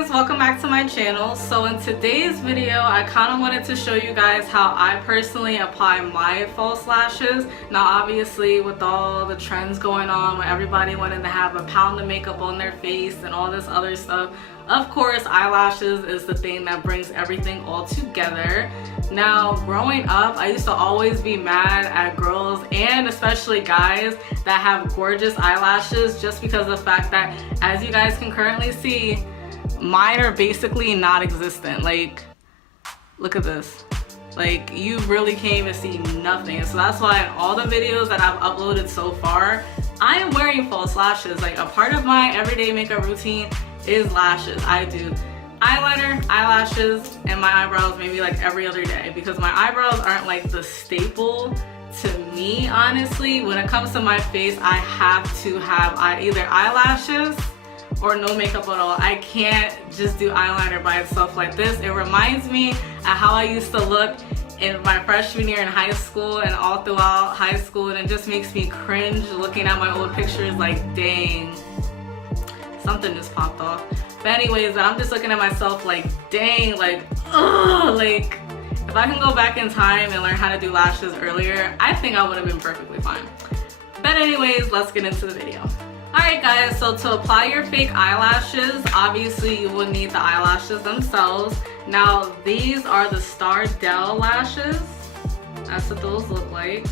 guys, welcome back to my channel. So in today's video, I kind of wanted to show you guys how I personally apply my false lashes. Now obviously with all the trends going on where everybody wanted to have a pound of makeup on their face and all this other stuff, of course eyelashes is the thing that brings everything all together. Now growing up, I used to always be mad at girls and especially guys that have gorgeous eyelashes just because of the fact that, as you guys can currently see, mine are basically non-existent. Like, look at this. Like, you really can't even see nothing. So that's why in all the videos that I've uploaded so far, I am wearing false lashes. Like, a part of my everyday makeup routine is lashes. I do eyeliner, eyelashes, and my eyebrows maybe like every other day because my eyebrows aren't like the staple to me, honestly. When it comes to my face, I have to have either eyelashes or no makeup at all. I can't just do eyeliner by itself like this. It reminds me of how I used to look in my freshman year in high school and all throughout high school, and it just makes me cringe looking at my old pictures like, dang, something just popped off. But anyways, I'm just looking at myself like, dang, like, ugh, like, if I can go back in time and learn how to do lashes earlier, I think I would have been perfectly fine. But anyways, let's get into the video. Alright guys, so to apply your fake eyelashes, obviously you will need the eyelashes themselves. Now these are the Stardell lashes. That's what those look like.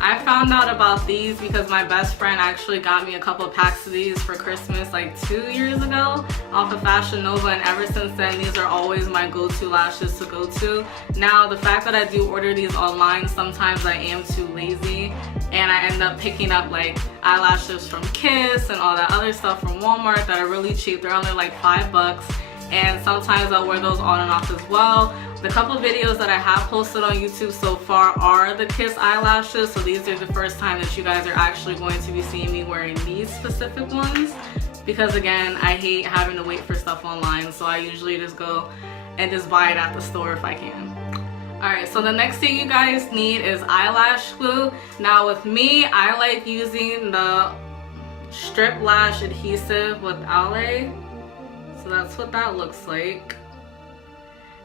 I found out about these because my best friend actually got me a couple of packs of these for Christmas like 2 years ago off of Fashion Nova, and ever since then these are always my go-to lashes to go to. Now the fact that I do order these online, sometimes I am too lazy and I end up picking up like eyelashes from Kiss and all that other stuff from Walmart that are really cheap. They're only like $5, and sometimes I'll wear those on and off as well. The couple of videos that I have posted on YouTube so far are the Kiss eyelashes, so these are the first time that you guys are actually going to be seeing me wearing these specific ones, because again, I hate having to wait for stuff online, so I usually just go and just buy it at the store if I can. Alright, so the next thing you guys need is eyelash glue. Now with me, I like using the Strip Lash Adhesive with Olay. So that's what that looks like.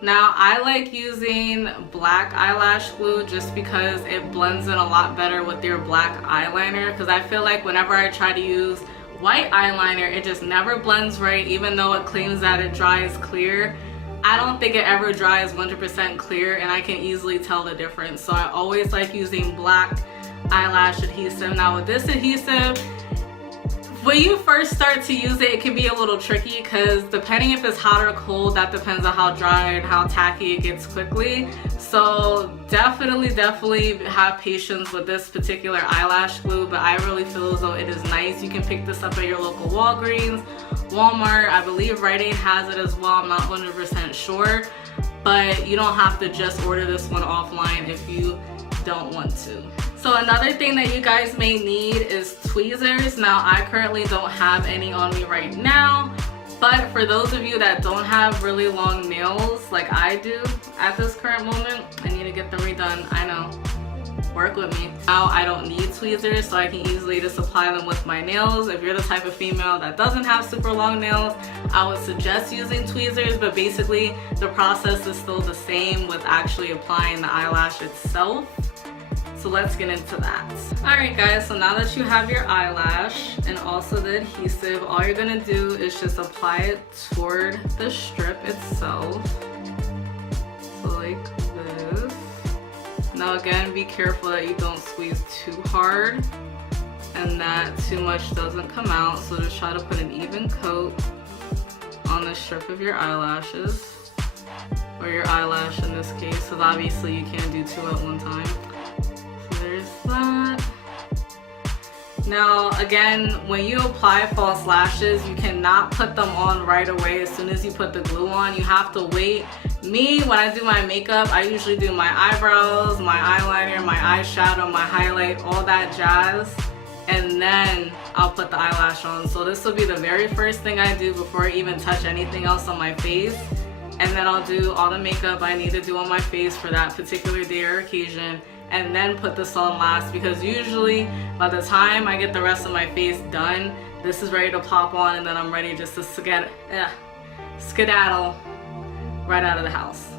Now I like using black eyelash glue just because it blends in a lot better with your black eyeliner, because I feel like whenever I try to use white eyeliner, it just never blends right. Even though it claims that it dries clear, I don't think it ever dries 100% clear, and I can easily tell the difference. So I always like using black eyelash adhesive. Now with this adhesive, when you first start to use it, it can be a little tricky because depending if it's hot or cold, that depends on how dry and how tacky it gets quickly. So definitely have patience with this particular eyelash glue, but I really feel as though it is nice. You can pick this up at your local Walgreens, Walmart, I believe Rite Aid has it as well, I'm not 100% sure, but you don't have to just order this one offline if you don't want to. So another thing that you guys may need is tweezers. Now I currently don't have any on me right now, but for those of you that don't have really long nails like I do at this current moment, I need to get them redone. I know, work with me. Now I don't need tweezers, so I can easily just apply them with my nails. If you're the type of female that doesn't have super long nails, I would suggest using tweezers, but basically the process is still the same with actually applying the eyelash itself. So let's get into that. Alright guys, so now that you have your eyelash and also the adhesive, all you're gonna do is just apply it toward the strip itself. So like this. Now again, be careful that you don't squeeze too hard and that too much doesn't come out. So just try to put an even coat on the strip of your eyelashes, or your eyelash in this case, because obviously you can't do two at one time. There's that. Now again, when you apply false lashes, you cannot put them on right away as soon as you put the glue on. You have to wait. Me, when I do my makeup, I usually do my eyebrows, my eyeliner, my eyeshadow, my highlight, all that jazz, and then I'll put the eyelash on. So this will be the very first thing I do before I even touch anything else on my face, and then I'll do all the makeup I need to do on my face for that particular day or occasion, and then put this on last, because usually by the time I get the rest of my face done, this is ready to pop on, and then I'm ready just to skedaddle right out of the house.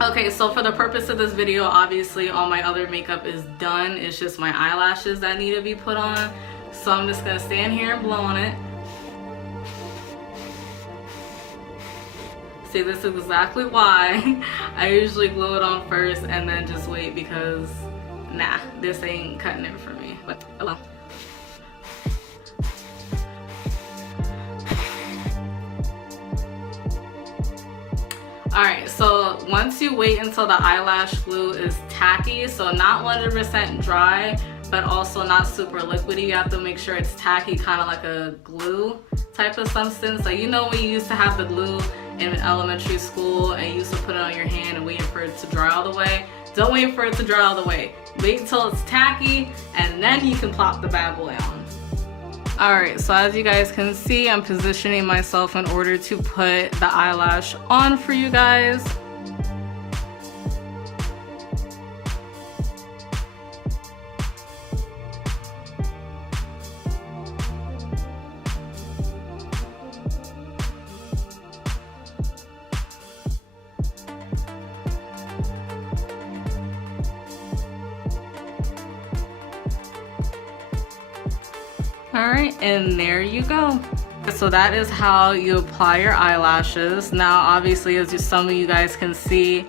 Okay, so for the purpose of this video, obviously all my other makeup is done. It's just my eyelashes that need to be put on. So I'm just gonna stand here and blow on it. See, this is exactly why I usually glue it on first and then just wait, because nah, this ain't cutting it for me. But hello. Alright, so once you wait until the eyelash glue is tacky, so not 100% dry, but also not super liquidy, you have to make sure it's tacky, kind of like a glue type of substance. So you know when you used to have the glue in elementary school and you used to put it on your hand and wait for it to dry all the way? Don't wait for it to dry all the way. Wait until it's tacky and then you can plop the bad boy on. Alright, so as you guys can see, I'm positioning myself in order to put the eyelash on for you guys. Alright, and there you go. So that is how you apply your eyelashes. Now obviously, as some of you guys can see,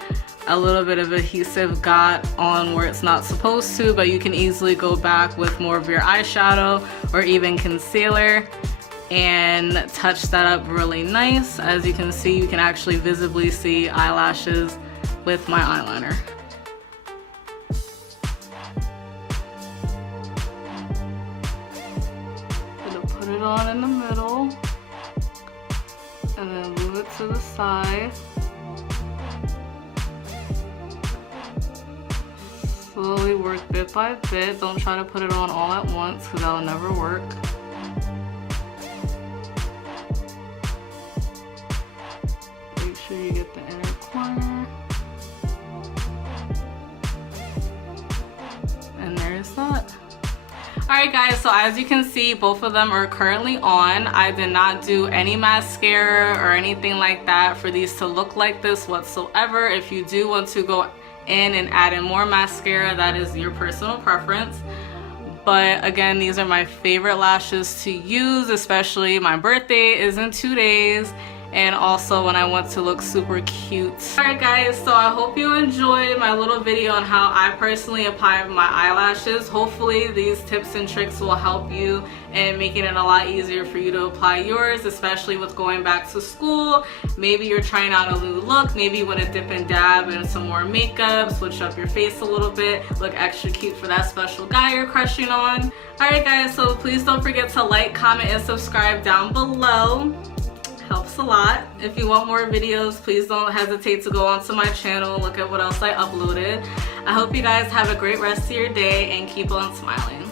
a little bit of adhesive got on where it's not supposed to, but you can easily go back with more of your eyeshadow or even concealer and touch that up really nice. As you can see, you can actually visibly see eyelashes with my eyeliner. Put it on in the middle and then move it to the side. Slowly work bit by bit. Don't try to put it on all at once because that'll never work. Make sure you get the inner corner. And there's that. Alright guys, so as you can see, both of them are currently on. I did not do any mascara or anything like that for these to look like this whatsoever. If you do want to go in and add in more mascara, that is your personal preference. But again, these are my favorite lashes to use, especially my birthday is in 2 days. And also when I want to look super cute. Alright guys, so I hope you enjoyed my little video on how I personally apply my eyelashes. Hopefully these tips and tricks will help you and making it a lot easier for you to apply yours, especially with going back to school. Maybe you're trying out a new look, maybe you want to dip and dab in some more makeup, switch up your face a little bit, look extra cute for that special guy you're crushing on. Alright guys, so please don't forget to like, comment, and subscribe down below. Helps a lot. If you want more videos, please don't hesitate to go onto my channel, look at what else I uploaded. I hope you guys have a great rest of your day and keep on smiling.